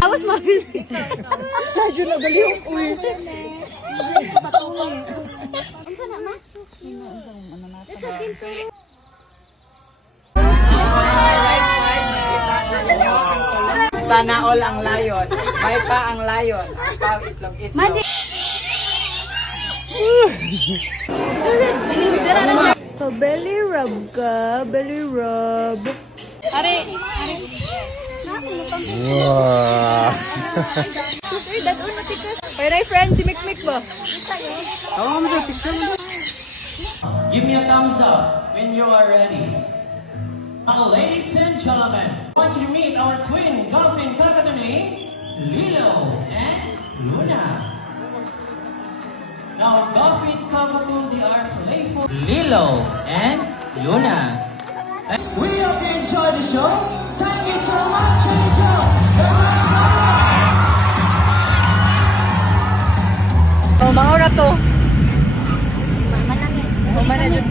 Awas mabis. Medyo nagaliw. Uy. Unsa na ma? Sana all ang layon. May pa ang layon. Ang pao itlog-itlog. Madi. Belly rub ka, belly rub. Ari. Wow. Uy, dadoon na tikas. Pairay friend, si Mikmik ba? Oo, mo sa picture mo. Give me a thumbs up when you are ready. Ladies and gentlemen, I want you to meet our twin dolphin cockatoo named Lilo and Luna. Now, dolphin cockatoo, they are playful. Lilo and Luna. We hope you enjoy the show. Thank you so much, Angel. Oh, mga ora to. Mama lang yan. Mama na dyan,